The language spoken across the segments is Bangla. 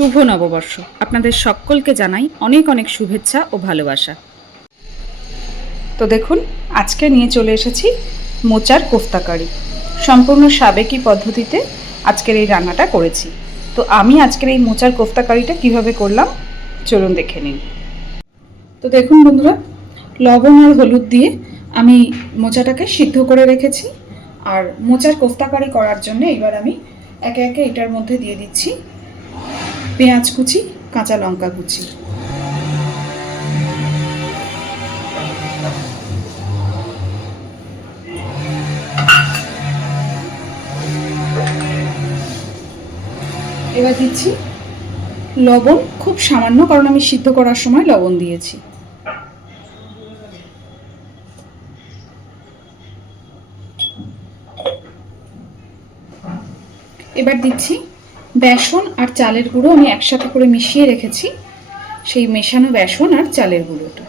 শুভ নববর্ষ আপনাদের সকলকে জানাই অনেক অনেক শুভেচ্ছা ও ভালোবাসা। তো দেখুন, আজকে নিয়ে চলে এসেছি মোচার কোফতা কারি। সম্পূর্ণ সাবেকি পদ্ধতিতে আজকের এই রান্নাটা করেছি। তো আমি আজকের এই মোচার কোফতা কারিটা কীভাবে করলাম চলুন দেখে নিন। তো দেখুন বন্ধুরা, লবণ আর হলুদ দিয়ে আমি মোচাটাকে সিদ্ধ করে রেখেছি। আর মোচার কোফতা কারি করার জন্য এবার আমি একে একে এটার মধ্যে দিয়ে দিচ্ছি পেঁয়াজ কুচি, কাঁচা লঙ্কা কুচি। এবার দিচ্ছি লবণ, খুব সামান্য, কারণ আমি সিদ্ধ করার সময় লবণ দিয়েছি। এবার দিচ্ছি বেসন আর চালের গুঁড়ো, আমি একসাথে করে মিশিয়ে রেখেছি সেই মেশানো বেসন আর চালের গুঁড়োটা।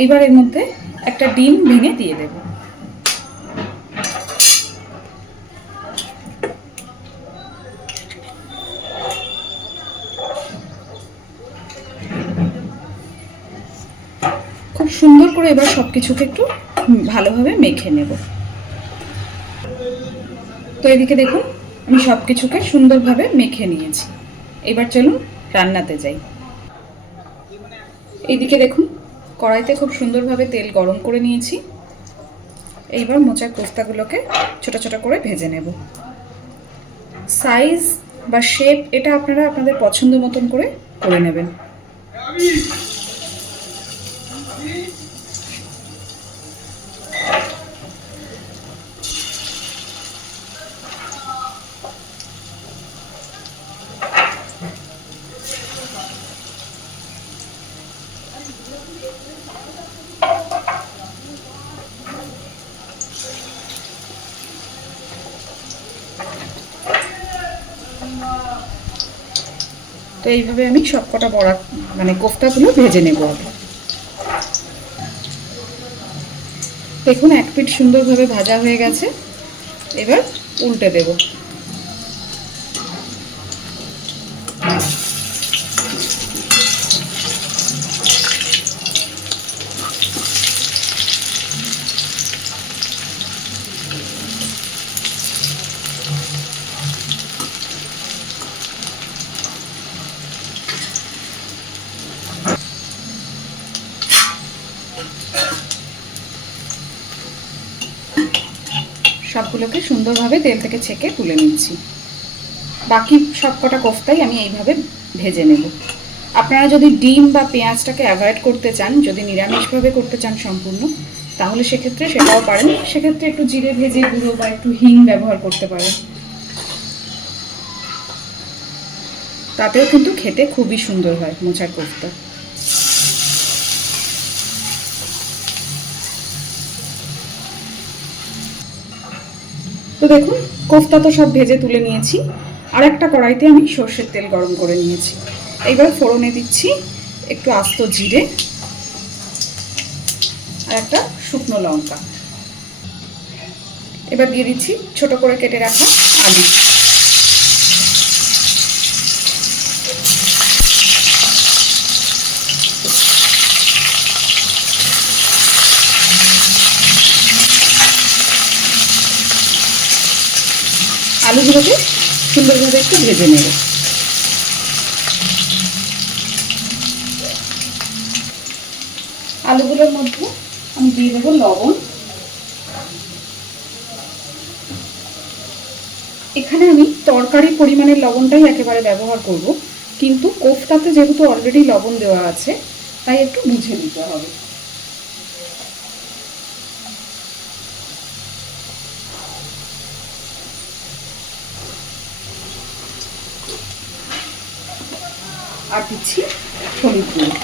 এইবার এর মধ্যে একটা ডিম ভেঙে দিয়ে দেব। খুব সুন্দর করে এবার সবকিছুকে একটু ভালোভাবে মেখে নেব। তো এদিকে দেখুন, আমি সবকিছুকে সুন্দরভাবে মেখে নিয়েছি। এবার চলুন রান্নাতে যাই। এইদিকে দেখুন, কড়াইতে খুব সুন্দরভাবে তেল গরম করে নিয়েছি। এইবার মোচার কোফতাগুলোকে ছোট ছোট করে ভেজে নেব। সাইজ বা শেপ এটা আপনারা আপনাদের পছন্দ মতন করে নেবেন। তো এইভাবে আমি সবকটা বড়া কোফতাগুলো ভেজে নেব আগে। দেখুন, এক পিঠ সুন্দরভাবে ভাজা হয়ে গেছে। এবার উল্টে দেব। সবগুলোকে সুন্দরভাবে তেল থেকে ছেঁকে তুলে নিচ্ছি। বাকি সবকটা কোফতাই আমি এইভাবে ভেজে নেব। আপনারা যদি ডিম বা পেঁয়াজটাকে অ্যাভয়েড করতে চান, যদি নিরামিষভাবে করতে চান সম্পূর্ণ, তাহলে সেক্ষেত্রে সেটাও পারেন। সেক্ষেত্রে একটু জিরে ভেজে গুঁড়ো বা একটু হিং ব্যবহার করতে পারেন। তাতেও কিন্তু খেতে খুবই সুন্দর হয় মোচার কোফতা। তো দেখুন, কোফতা তো সব ভেজে তুলে নিয়েছি। আর একটা কড়াইতে আমি সর্ষের তেল গরম করে নিয়েছি। এইবার ফোড়নে দিচ্ছি একটু আস্ত জিরে আর একটা শুকনো লঙ্কা। এবার দিয়ে দিচ্ছি ছোট করে কেটে রাখা আলু। আলুগুলোকে সুন্দরভাবে একটু ভেজে নেব। আলুগুলোর মধ্যে আমি দিয়ে দেবো লবণ। এখানে আমি তরকারি পরিমাণের লবণটাই একেবারে ব্যবহার করব, কিন্তু কোফতাতে যেহেতু অলরেডি লবণ দেওয়া আছে তাই একটু বুঝে নিতে হবে। আর দিচ্ছি হলুদ গুঁড়ো।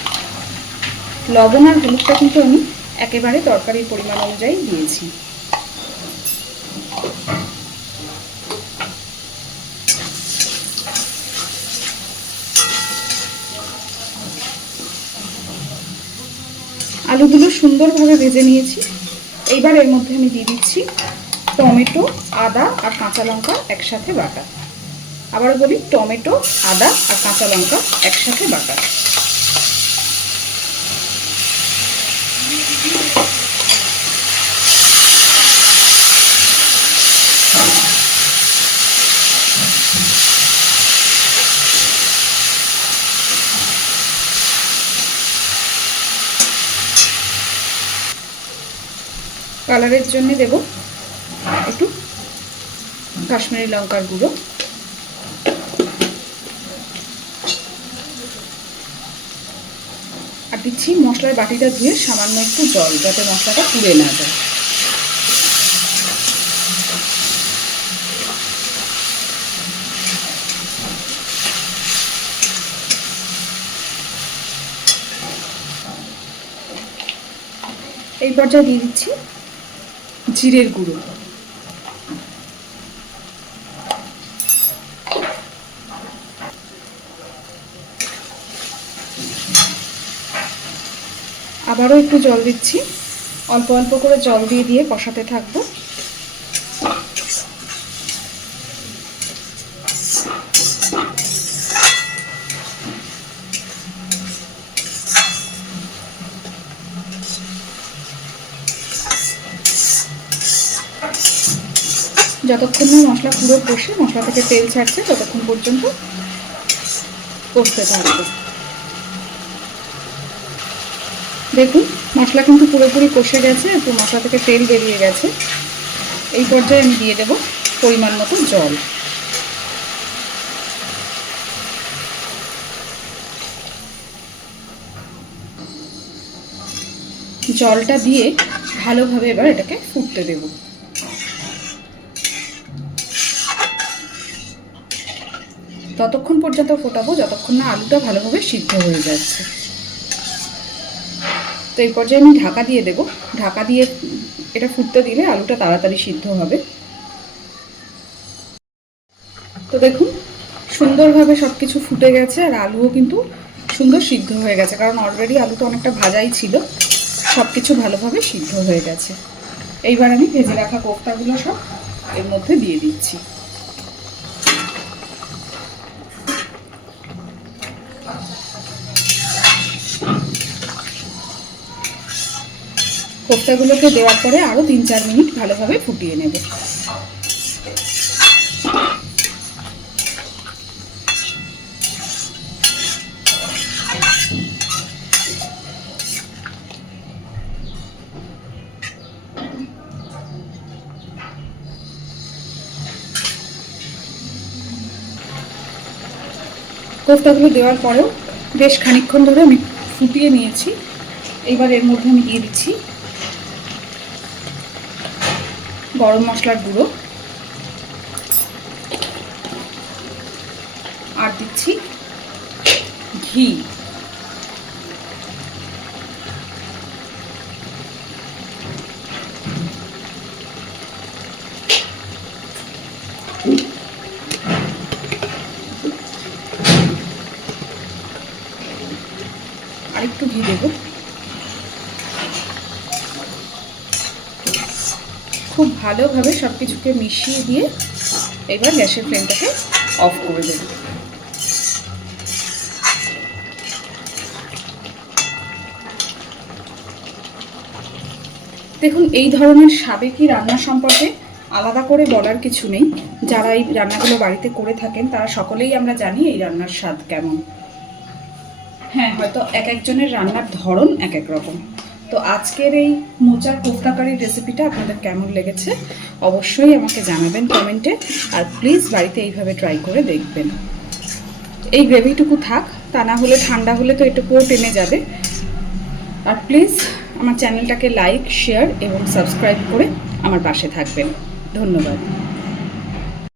লবণ আর হলুদটা কিন্তু আমি একেবারে তরকারির পরিমাণ অনুযায়ী দিয়েছি। আলুগুলো সুন্দরভাবে ভেজে নিয়েছি। এইবার এর মধ্যে আমি দিয়ে দিচ্ছি টমেটো, আদা আর কাঁচা লঙ্কা একসাথে বাটা। আবারও বলি, টমেটো, আদা আর কাঁচা লঙ্কা একসাথে বাটা। কালারের জন্য দেব একটু কাশ্মীরি লঙ্কার গুঁড়ো, আর দিচ্ছি মশলার বাটিটা ধুয়ে সামান্য একটু জল, যাতে মশলাটা পুড়ে না যায়। এই পর্যায়ে দিয়ে দিচ্ছি জিরের গুঁড়ো, আবারও একটু জল দিচ্ছি। অল্প অল্প করে জল দিয়ে দিয়ে কষাতে থাকবো। যতক্ষণ না মশলা পুরো কষে মশলা থেকে তেল ছাড়ছে ততক্ষণ পর্যন্ত কষতে থাকবো। দেখুন মশলা কিন্তু পুরোপুরি কষে গেছে, একটু মশলা থেকে তেল বেরিয়ে গেছে। এই পর্যায়ে আমি দিয়ে দেব পরিমাণ মতো জল। জলটা দিয়ে ভালোভাবে এবার এটাকে ফুটতে দেব। ততক্ষণ পর্যন্ত ফোটাবো যতক্ষণ না আলুটা ভালোভাবে সিদ্ধ হয়ে যাচ্ছে। তো এই পর্যায়ে আমি ঢাকা দিয়ে দেব। ঢাকা দিয়ে এটা ফুটতে দিলে আলুটা তাড়াতাড়ি সিদ্ধ হবে। তো দেখুন সুন্দরভাবে সব কিছু ফুটে গেছে, আর আলুও কিন্তু সুন্দর সিদ্ধ হয়ে গেছে, কারণ অলরেডি আলুটা অনেকটা ভাজাই ছিল। সব কিছু ভালোভাবে সিদ্ধ হয়ে গেছে। এইবার আমি ভেজে রাখা কোফতাগুলো সব এর মধ্যে দিয়ে দিচ্ছি। কোফতাগুলোকে দেওয়ার পরে আরও 3-4 মিনিট ভালোভাবে ফুটিয়ে নেব। কোফতাগুলো দেওয়ার পরেও বেশ খানিকক্ষণ ধরে আমি ফুটিয়ে নিয়েছি। এবার এর মধ্যে আমি দিয়ে দিচ্ছি গরম মশলার গুঁড়ো, আর দিচ্ছি ঘি। আরেকটু ঘি দেব। খুব ভালোভাবে সব কিছুকে মিশিয়ে দিয়ে এবার গ্যাসের ফ্লেমটাকে অফ করে দেব। দেখুন এই ধরনের সাবেকি রান্না সম্পর্কে আলাদা করে বলার কিছু নেই। যারা এই রান্নাগুলো বাড়িতে করে থাকেন তারা সকলেই আমরা জানি এই রান্নার স্বাদ কেমন। হ্যাঁ, হয়তো এক একজনের রান্নার ধরন এক এক রকম। তো আজকের এই মোচার কোফতা কারির রেসিপিটা আপনাদের কেমন লেগেছে অবশ্যই আমাকে জানাবেন কমেন্টে, আর প্লিজ বাড়িতে এইভাবে ট্রাই করে দেখবেন। এই গ্রেভিটুকু থাক, তা না হলে ঠান্ডা হলে তো এটুকুও টেনে যাবে। আর প্লিজ আমার চ্যানেলটাকে লাইক, শেয়ার এবং সাবস্ক্রাইব করে আমার পাশে থাকবেন। ধন্যবাদ।